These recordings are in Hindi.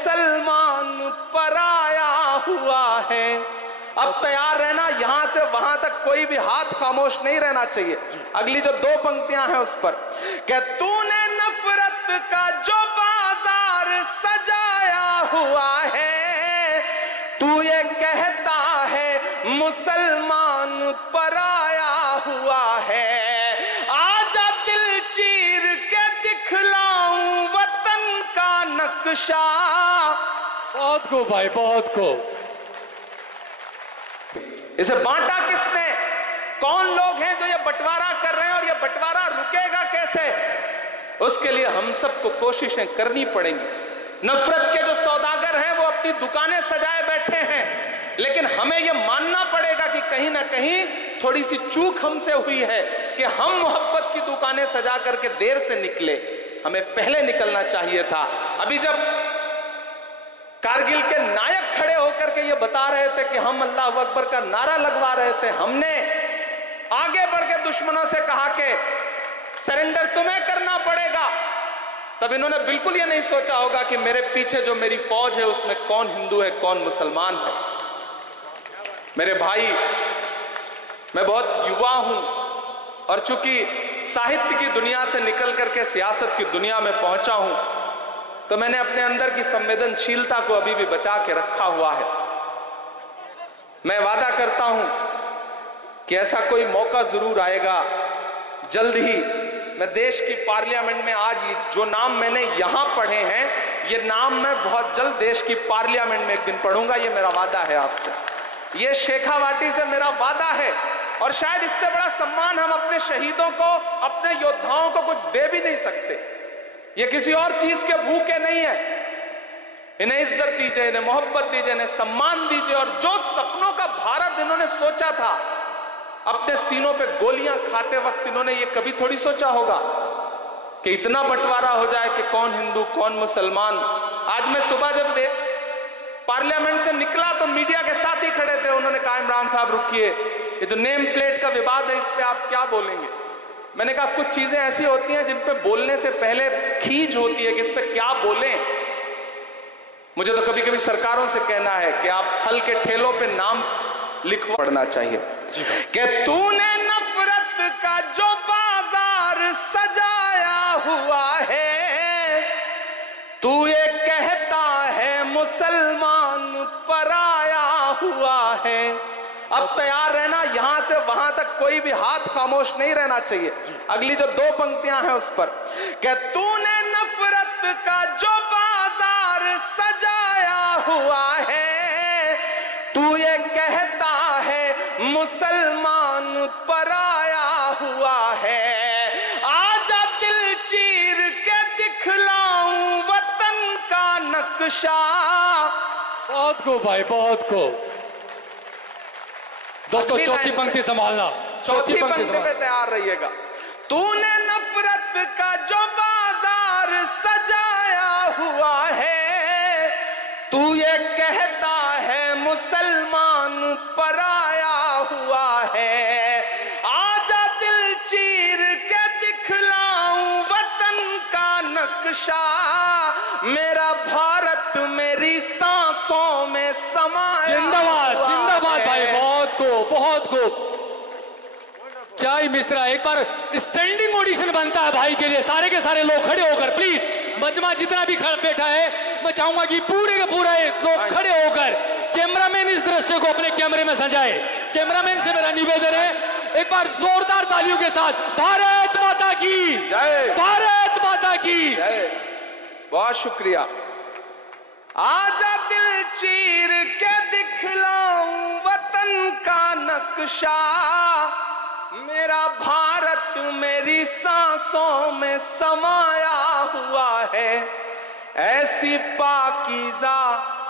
मुसलमान पराया हुआ है। अब तैयार रहना, यहां से वहां तक कोई भी हाथ खामोश नहीं रहना चाहिए। अगली जो 2 पंक्तियां हैं उस पर, क्या तूने नफरत का जो बाजार सजाया हुआ है, तू ये कहता है मुसलमान पराया हुआ है। आजा दिल चीर के दिखलाऊं वतन का नक्शा। बहुत को भाई, बहुत को। इसे बांटा किसने? कौन लोग हैं जो ये बंटवारा कर रहे हैं, और ये बंटवारा रुकेगा कैसे? उसके लिए हम सबको कोशिशें करनी पड़ेंगी। नफरत के जो सौदागर हैं वो अपनी दुकानें सजाए बैठे हैं, लेकिन हमें यह मानना पड़ेगा कि कहीं ना कहीं थोड़ी सी चूक हमसे हुई है कि हम मोहब्बत की दुकानें सजा करके देर से निकले। हमें पहले निकलना चाहिए था। अभी जब कारगिल के नायक खड़े होकर के ये बता रहे थे कि हम अल्लाह अकबर का नारा लगवा रहे थे, हमने आगे बढ़ के दुश्मनों से कहा कि सरेंडर तुम्हें करना पड़ेगा, तब इन्होंने बिल्कुल ये नहीं सोचा होगा कि मेरे पीछे जो मेरी फौज है उसमें कौन हिंदू है, कौन मुसलमान है। मेरे भाई, मैं बहुत युवा हूं, और चूंकि साहित्य की दुनिया से निकल करके सियासत की दुनिया में पहुंचा हूं, तो मैंने अपने अंदर की संवेदनशीलता को अभी भी बचा के रखा हुआ है। मैं वादा करता हूं कि ऐसा कोई मौका जरूर आएगा जल्द ही। मैं देश की पार्लियामेंट में आज जो नाम मैंने यहां पढ़े हैं, ये नाम मैं बहुत जल्द देश की पार्लियामेंट में एक दिन पढ़ूंगा। ये मेरा वादा है आपसे, ये शेखावाटी से मेरा वादा है। और शायद इससे बड़ा सम्मान हम अपने शहीदों को, अपने योद्धाओं को कुछ दे भी नहीं सकते। ये किसी और चीज के भूखे नहीं है। इन्हें इज्जत दीजिए, इन्हें मोहब्बत दीजिए, इन्हें सम्मान दीजिए। और जो सपनों का भारत इन्होंने सोचा था, अपने सीनों पे गोलियां खाते वक्त इन्होंने ये कभी थोड़ी सोचा होगा कि इतना बंटवारा हो जाए कि कौन हिंदू कौन मुसलमान। आज मैं सुबह जब पार्लियामेंट से निकला तो मीडिया के साथ ही खड़े थे। उन्होंने कहा इमरान साहब रुकिए, ये जो नेम प्लेट का विवाद है इस पे आप क्या बोलेंगे? मैंने कहा कुछ चीजें ऐसी होती हैं जिन पे बोलने से पहले खींच होती है कि इस पे क्या बोलें। मुझे तो कभी कभी सरकारों से कहना है कि आप फल के ठेलों पे नाम लिखवा पड़ना चाहिए कि तूने नफरत का जो बाजार सजाया हुआ है, तू ये कहता है मुसलमान पराया हुआ है। अब तैयार रहना, यहां से वहां तक कोई भी हाथ खामोश नहीं रहना चाहिए। अगली जो 2 पंक्तियां हैं उस पर, कि तूने नफरत का जो बाजार सजाया हुआ है, तू ये कहता है मुसलमान पराया हुआ है। आजा दिल चीर के दिखलाऊं वतन का नक्शा। बहुत को भाई, बहुत को। दोस्तों चौथी पंक्ति संभालना, चौथी पंक्ति पे तैयार रहिएगा। तूने नफरत का जो बाजार सजाया हुआ है, तू ये कहता है मुसलमान पराया हुआ है। आजा दिल चीर के दिखलाऊं वतन का नक्शा। मेरा भारत मेरी सांसों में समाया। जिंदाबाद, जिंदाबाद भाई, बहुत को, बहुत को। क्या ही मिश्रा, एक बार स्टैंडिंग ऑडिशन बनता है भाई के लिए। सारे के सारे लोग खड़े होकर, प्लीज मजमा जितना भी बैठा है, मैं चाहूंगा कि पूरे के पूरे लोग खड़े होकर कैमरामैन इस दृश्य को अपने कैमरे में सजाए। कैमरामैन से मेरा निवेदन है, एक बार जोरदार तालियों के साथ भारत माता की जय, भारत माता की जय। बहुत शुक्रिया। आजा दिल चीर के दिखलाऊं वतन का नक्शा। मेरा भारत मेरी सांसों में समाया हुआ है। ऐसी पाकीज़ा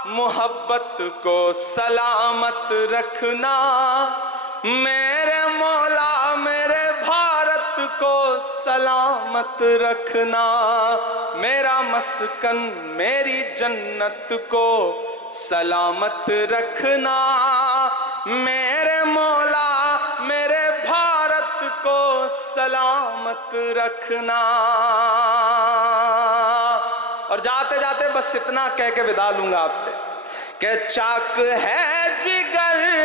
मोहब्बत को सलामत रखना। मेरे मौला मेरे भारत को सलामत रखना। मेरा मस्कन मेरी जन्नत को सलामत रखना। मेरे मौला मेरे भारत को सलामत रखना। और और जाते जाते बस इतना कह के विदा लूंगा आपसे कि चाक है जिगर